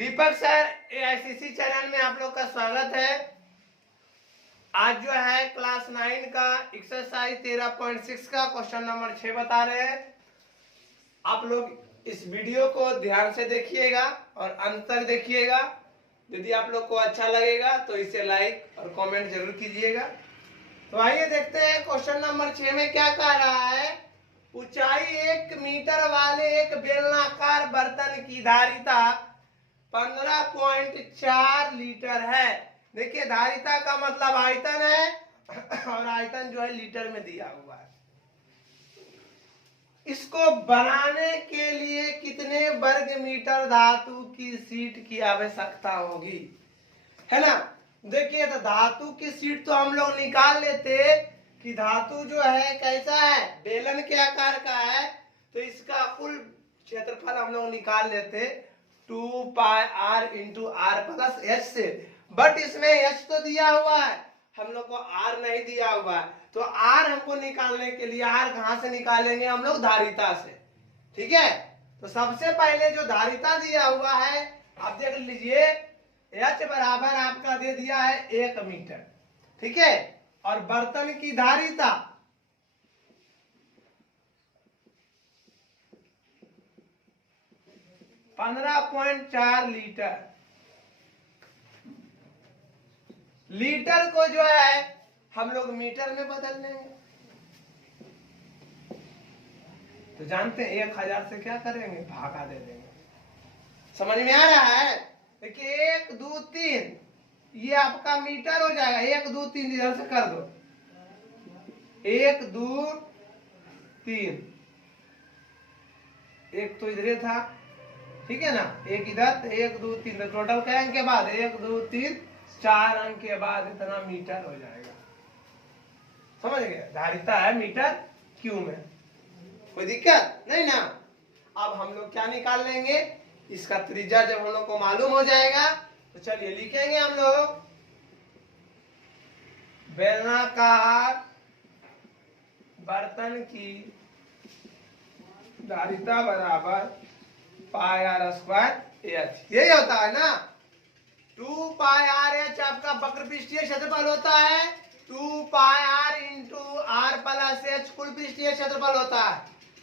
दीपक sir AICC channel में आप लोग का स्वागत है। आज जो है क्लास 9 का एक्सरसाइज 13.6 का क्वेश्चन नंबर 6 बता रहे हैं। आप लोग इस वीडियो को ध्यान से देखिएगा और अंत तक देखिएगा। यदि आप लोग को अच्छा लगेगा तो इसे लाइक और कमेंट जरूर कीजिएगा। तो आइए देखते हैं क्वेश्चन नंबर 6 में क्या कह रहा है। ऊंचाई 1 मीटर वाले एक बेलनाकार बर्तन की धारिता 15.4 लीटर है। देखिए धारिता का मतलब आयतन है और आयतन जो है लीटर में दिया हुआ है। इसको बनाने के लिए कितने वर्ग मीटर धातु की शीट की आवश्यकता होगी, है ना। देखिए तो धातु की शीट तो हम लोग निकाल लेते कि धातु जो है कैसा है, बेलन के आकार का है, तो इसका कुल क्षेत्रफल हम लोग निकाल लेते 2 pi r into are plus H से। बट इसमें एच तो दिया हुआ है, हम लोग को r नहीं दिया हुआ है। तो r हमको निकालने के लिए r कहां से निकालेंगे हम लोग, धारिता से। ठीक है, तो सबसे पहले जो धारिता दिया हुआ है आप देख लीजिए, h बराबर आपका दे दिया है 1 मीटर। ठीक है, और बर्तन की धारिता 15.4 लीटर। लीटर को जो है हम लोग मीटर में बदल लेंगे। तो जानते हैं 1000 से क्या करेंगे, भागा दे देंगे। समझ में आ रहा है। देखिए 1 2 3 ये आपका मीटर हो जाएगा। 1 2 3 इधर से कर दो, 1 2 3, एक तो इधर था, ठीक है ना, एक इधर, 1 2 3 टोटल कई अंक के बाद 1 2 3 4 अंक के बाद इतना मीटर हो जाएगा। समझ गए, धारिता है मीटर क्यू में, कोई दिक्कत नहीं ना। अब हम लोग क्या निकाल लेंगे, इसका त्रिज्या जब हम लोग को मालूम हो जाएगा तो चलिए लिखेंगे हम लोग बेलनाकार बर्तन की धारिता बराबर पाई आर स्क्वायर एच। यही होता है ना, 2 पाई आर एच आपका वक्र पृष्ठीय क्षेत्रफल होता है। 2 pi r into are plus h कुल पृष्ठीय क्षेत्रफल होता है।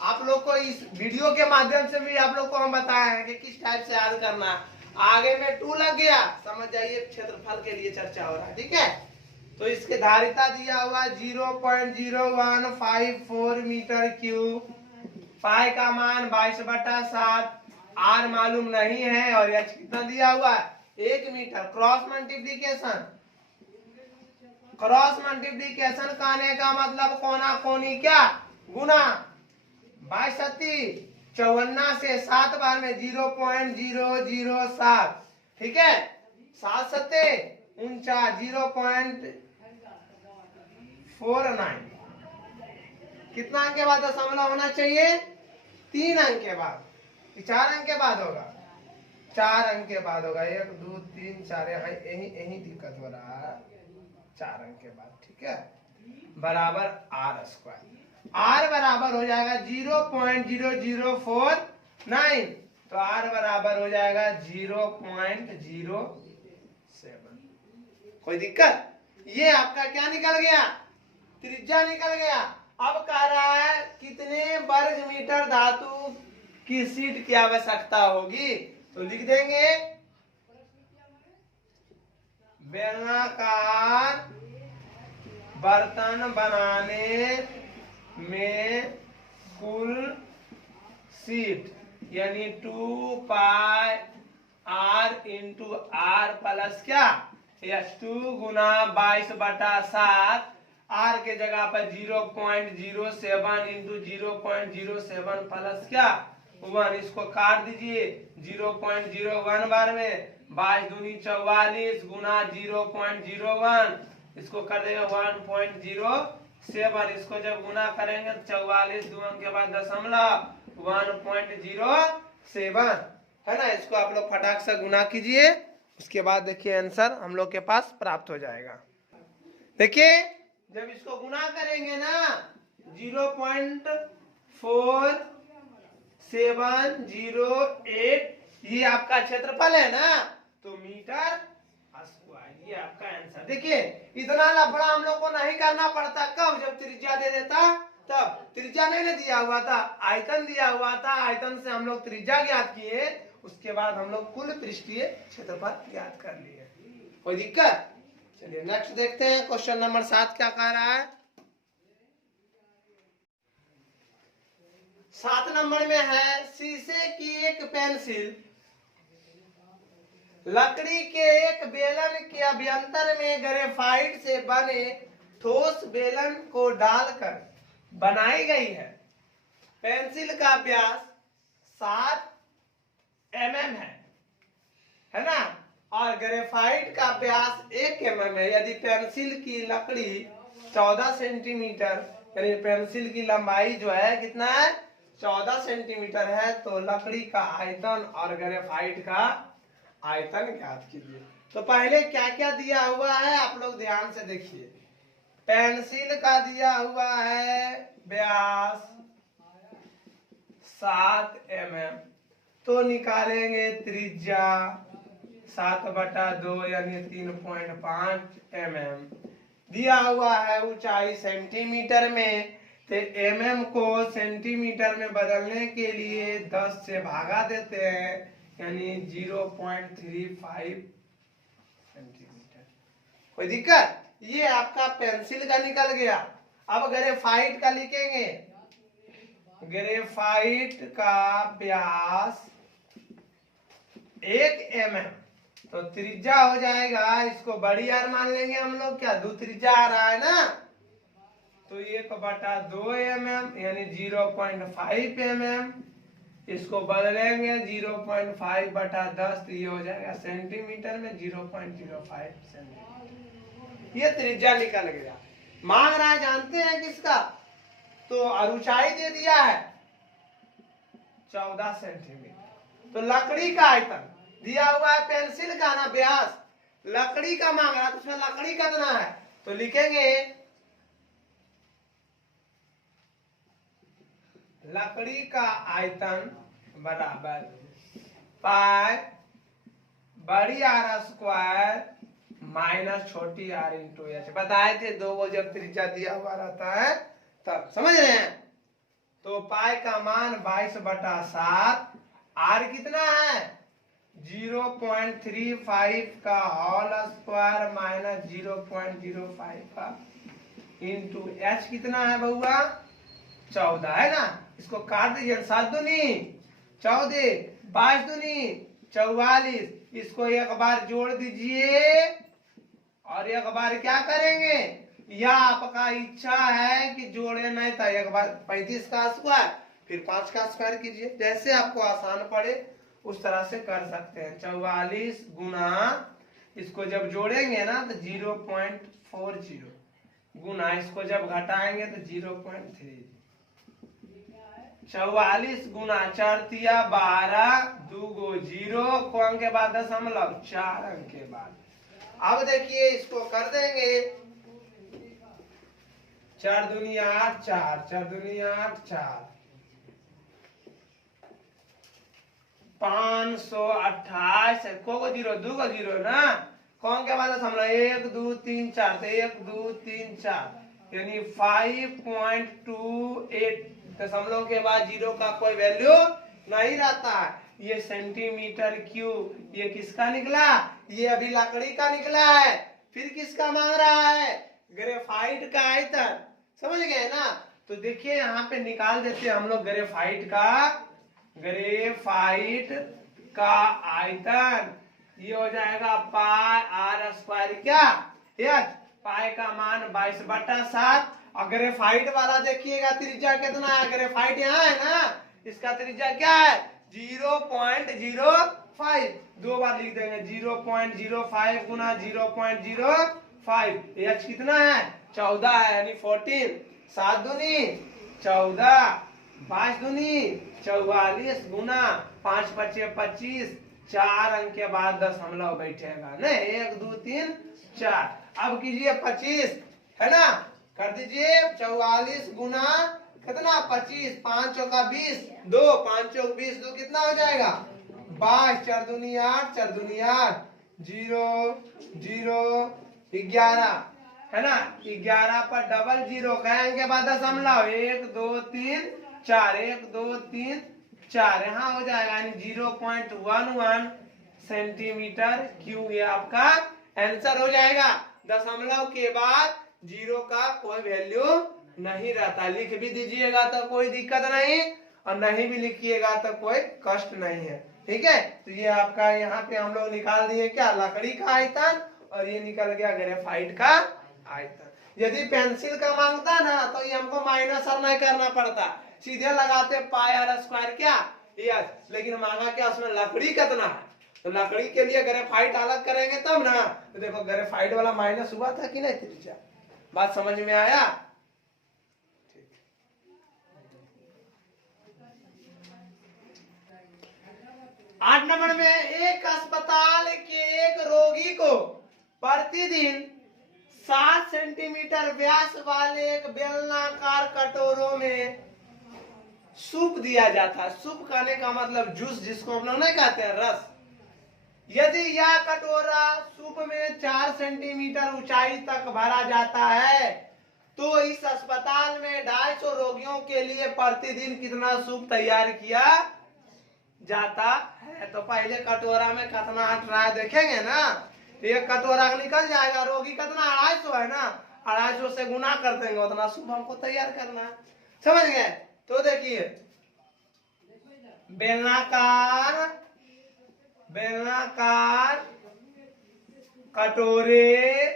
आप लोग को इस वीडियो के माध्यम से भी आप लोग को हम बताए हैं कि किस टाइप से याद करना है। आगे में 2 लग गया, समझ जाइए क्षेत्रफल के लिए चर्चा हो रहा है। ठीक है, तो इसके धारिता दिया हुआ 0.0154 मीटर क्यूब। पाई का मान 22/7, आर मालूम नहीं है और एच कितना दिया हुआ है 1 metre. Cross multiplication, cross multiplication कहने का मतलब कोना कोनी क्या गुना। 22 54 से 7 बार में 0.007। ठीक है, 7 7 0.49। कितना अंक के बाद दशमलव होना चाहिए, 3 अंक के बाद, 4 अंक के बाद होगा, 4 अंक के बाद होगा। 1 2 3 4 यही दिक्कत हो रहा है, 4 अंक के बाद। ठीक है, बराबर आर स्क्वायर। आर बराबर हो जाएगा 0.0049, तो आर बराबर हो जाएगा 0.07। कोई दिक्कत, ये आपका क्या निकल गया, त्रिज्या निकल गया। अब कह रहा है कितने वर्ग मीटर धातु की शीट की आवश्यकता होगी, तो लिख देंगे बेलनाकार बर्तन बनाने में कुल शीट यानी 2 pi r into are plus क्या H2 गुना 22/7। आर के जगह पर 0.07 इंटू 0.07 प्लस क्या 1, इसको काट दीजिए 0.01 बार में। 22 दूनी 44 गुना 0.01, इसको कर देगा 1.07। इसको जब गुना करेंगे 44 2 अंक के बाद दशमलव 1.07 है ना। इसको आप लोग फटाक से गुना कीजिए, उसके बाद देखिए आंसर हम लोग के पास प्राप्त हो जाएगा। देखिए जब इसको गुना करेंगे ना 0.4708 ये आपका क्षेत्रफल है ना, तो मीटर स्क्वायर, ये आपका आंसर। देखिए इतना लफड़ा हम लोग को नहीं करना पड़ता, कब, जब त्रिज्या दे देता तब। त्रिज्या नहीं दिया हुआ था, आयतन दिया हुआ था, आयतन से हम लोग त्रिज्या ज्ञात किए, उसके बाद हम लोग कुल पृष्ठीय क्षेत्रफल ज्ञात कर लिए। कोई दिक्कत? चलिए नेक्स्ट देखते हैं, क्वेश्चन नंबर 7 क्या कह रहा है। 7 नंबर में है, शीशे की एक पेंसिल लकड़ी के एक बेलन के अभ्यंतर में ग्रेफाइट से बने ठोस बेलन को डालकर बनाई गई है। पेंसिल का व्यास 7 mm है ना, और ग्रेफाइट का व्यास 1 mm है। यदि पेंसिल की लकड़ी 14 सेंटीमीटर, यानी पेंसिल की लंबाई जो है कितना है, 14 सेंटीमीटर है, तो लकड़ी का आयतन और ग्रेफाइट का आयतन ज्ञात कीजिए। तो पहले क्या क्या दिया हुआ है आप लोग ध्यान से देखिए। पेंसिल का दिया हुआ है व्यास 7 mm, तो निकालेंगे त्रिज्या 7/2 यानी 3.5 mm। दिया हुआ है ऊंचाई सेंटीमीटर में, तो mm को सेंटीमीटर में बदलने के लिए 10 से भागा देते हैं, यानी 0.35 सेंटीमीटर। कोई दिक्कत? ये आपका पेंसिल का निकल गया। अब ग्रेफाइट का लिखेंगे। ग्रेफाइट का व्यास 1 mm, तो त्रिज्या हो जाएगा, इसको बड़ी आर मान लेंगे हम लोग, क्या दो त्रिज्या आ रहा है ना, तो 1/2 mm यानी 0.5 mm। इसको बदलेंगे 0.5/10, तो ये हो जाएगा सेंटीमीटर में 0.05 सेंटीमीटर। ये त्रिज्या निकल गया। मांग रहा है जानते हैं किसका, तो ऊंचाई दे दिया है 14 सेंटीमीटर। तो लकड़ी का आयतन दिया हुआ है, पेंसिल का ना व्यास, लकड़ी का मांग रहा है, तो उसमें लकड़ी कितना है, तो लिखेंगे लकड़ी का आयतन बराबर पाई बड़ी आर स्क्वायर माइनस छोटी आर इंटू एच। बताए थे दो वो जब त्रिज्या दिया हुआ रहता है तब, समझ रहे हैं। तो पाई का मान 22/7, आर कितना है 0.35 का होल स्क्वायर माइनस 0.05 का इंटू एच कितना है बउआ 14 है ना। इसको काट दीजिए, 7 दूनी 14, 5 दूनी 44, इसको एक बार जोड़ दीजिए और एक बार क्या करेंगे, या आपका इच्छा है कि जोड़े नहीं था, एक बार 35 का स्क्वायर फिर 5 का स्क्वायर कीजिए, जैसे आपको आसान पड़े उस तरह से कर सकते हैं। 44 गुना, इसको जब जोड़ेंगे ना तो 0.40 गुना, इसको जब घटाएंगे तो 0.3। 44 गुना 4 तिया 12, 2 गो 0, को अंक के बाद दशमलव 4 अंक के बाद। अब देखिए इसको कर देंगे, 4 दूनी 8, 4 4 दूनी 8, 4 528, को 0 2 को 0 ना, कौन के बाद दशमलव 1 2 3 4, तो 1 2 3 4 यानी 5.28 दशमलव के बाद 0 का कोई वैल्यू नहीं रहता है। ये सेंटीमीटर क्यूब, ये किसका निकला, ये अभी लकड़ी का निकला है। फिर किसका मांग रहा है, ग्रेफाइट का आयतन, समझ गए ना। तो देखिए यहाँ पे निकाल देते हैं हम लोग ग्रेफाइट का आयतन, ये हो जाएगा पाई आर स्क्वायर क्या एच, पाई का मान 22/7। और ग्रेफाइट वाला देखिएगा त्रिज्या कितना है, ग्रेफाइट यहाँ है ना, इसका त्रिज्या क्या है 0.05, दो बार लिख देंगे 0.05 गुना 0.05, एच कितना है 14 है यानी 14, 7 दूनी 14, 5 दूनी 44 गुना 5 × 5 = 25, 4 अंक के बाद दशमलव बैठेगा नहीं, 1 2 3 4। अब कीजिए 25 है ना, कर दीजिए 44 गुना कितना 25, 5 × 20, 2 5 × 20, 2 कितना हो जाएगा 22 4 दूनी 8 4 दूनी 8 0 0 11 है ना। 11 पर डबल जीरो कहेंगे के बाद दशमलव 1 2 3 4 1 2 3 4 यहाँ हो जाएगा यानी 0.11 सेंटीमीटर क्यूब। ये आपका आंसर हो जाएगा। दशमलव के बाद जीरो का कोई वैल्यू नहीं रहता। लिख भी दीजिएगा तो कोई दिक्कत नहीं और नहीं भी लिखिएगा तो कोई कष्ट नहीं है। ठीक है, तो ये आपका यहाँ पे हम लोग निकाल दिए क्या, लकड़ी का आयतन और ये निकल गया ग्रेफाइट का आयतन। यदि पेंसिल का मांगता ना तो ये हमको माइनस और नहीं करना पड़ता, सीधे लगाते पाई आर स्क्वायर क्या यस। लेकिन मांगा क्या उसमें लकड़ी कितना है, तो लकड़ी के लिए ग्रेफाइट अलग करेंगे तब ना। तो देखो ग्रेफाइट वाला माइनस हुआ था कि नहीं त्रिज्या, बात समझ में आया। 8 नंबर में एक अस्पताल के एक रोगी को प्रतिदिन 7 सेंटीमीटर व्यास वाले एक बेलनाकार कटोरों में सूप दिया जाता है। सूप खाने का मतलब जूस, जिसको हम लोग नहीं कहते हैं रस। यदि यह कटोरा सूप में 4 सेंटीमीटर ऊंचाई तक भरा जाता है तो इस अस्पताल में 250 रोगियों के लिए प्रतिदिन कितना सूप तैयार किया जाता है। तो पहले कटोरा में कितना हट रहा है देखेंगे ना। एक कटोरा निकल जाएगा, रोगी कितना 250 है ना, 250 से गुना कर देंगे उतना सूप हमको तैयार करना है। समझ गए। तो देखिए बेलनाकार कटोरे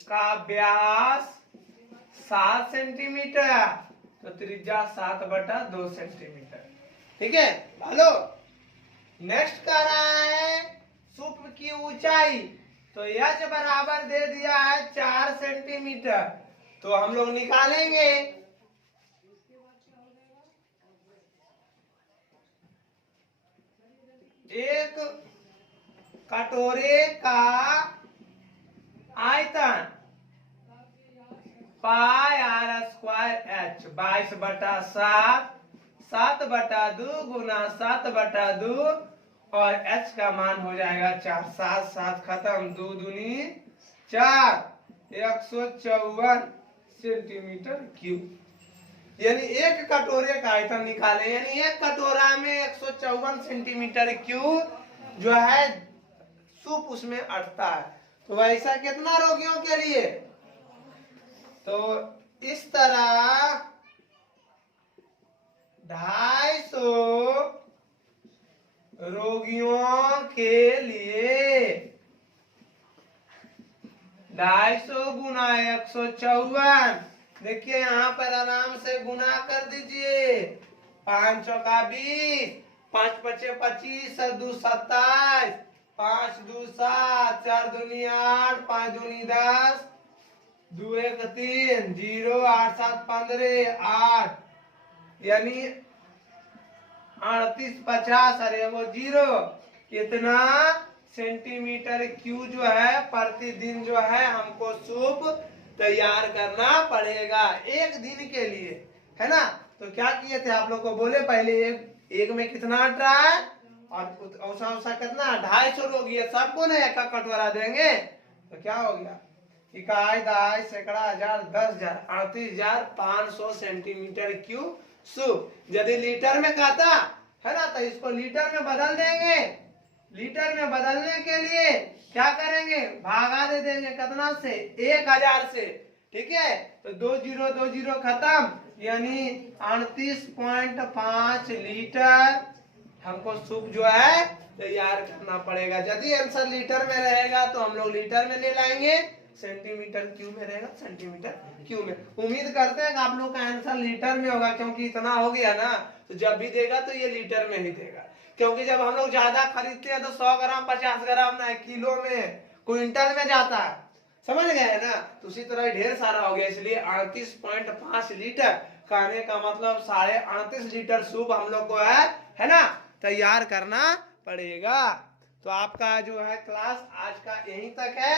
का व्यास 7 सेंटीमीटर, तो त्रिज्या 7/2 सेंटीमीटर। ठीक है, हेलो। नेक्स्ट कह रहा है सूप की ऊंचाई, तो यह बराबर दे दिया है 4 सेंटीमीटर। तो हम लोग निकालेंगे एक कटोरे का आयतन पाई आर स्क्वायर एच 22/7 7/2 गुना 7/2 और h का मान हो जाएगा 4। 7 7 खत्म, 2 दूनी 4 154 सेंटीमीटर क्यूब। यानी एक कटोरे का आयतन निकाले, यानी एक कटोरा में 154 सेंटीमीटर क्यूब जो है सूप उसमें अटता है। तो वैसा कितना रोगियों के लिए, तो इस तरह 250 रोगियों के लिए 250 गुना 154, देखिए यहाँ पर आराम से गुना कर दीजिए। 5 चौका 20, 5 पचे 25, 2 27, 5 2 7, 4 दूनी 8, 5 दूनी 10, 2 1 3, 0 8 7 15 8, यानी 38 50 अरे वो 0 कितना सेंटीमीटर क्यूब जो है प्रतिदिन जो है हमको सूप तैयार करना पड़ेगा एक दिन के लिए, है ना। तो क्या किए थे आप लोग को बोले पहले एक में कितना हट रहा है और औसा कितना 250 रोगी है, सबको ना एक कटोरा देंगे तो क्या हो गया, इकाई दहाई सैकड़ा हजार 10,000 38,500 सेंटीमीटर क्यूब सूप। यदि लीटर में कहता है ना तो इसको लीटर में बदल देंगे। लीटर में बदलने के लिए क्या करेंगे, भागा दे देंगे कितना से 1000 से। ठीक है, तो 2 0 खत्म, यानी 38.5 लीटर हमको सूप जो है तैयार करना पड़ेगा। यदि आंसर लीटर में रहेगा तो हम लोग लीटर में ले लाएंगे, सेंटीमीटर क्यूब में रहेगा सेंटीमीटर क्यूब में। उम्मीद करते हैं कि आप लोग का आंसर लीटर में होगा, क्योंकि इतना हो गया ना तो जब भी देगा तो ये लीटर में ही देगा। क्योंकि जब हम लोग ज्यादा खरीदते हैं तो 100 ग्राम 50 ग्राम ना किलो में क्विंटल में जाता है, समझ गए ना। तो उसी तरह ढेर सारा हो गया, इसलिए 38.5 लीटर कहने का मतलब 38.5 लीटर सूप हम लोग को है ना तैयार करना पड़ेगा। तो आपका जो है क्लास आज का यहीं तक है।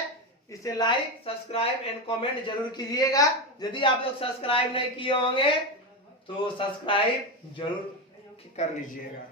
इसे लाइक सब्सक्राइब एंड कमेंट जरूर कीजिएगा। यदि आप लोग सब्सक्राइब नहीं किए होंगे तो सब्सक्राइब जरूर कर लीजिएगा।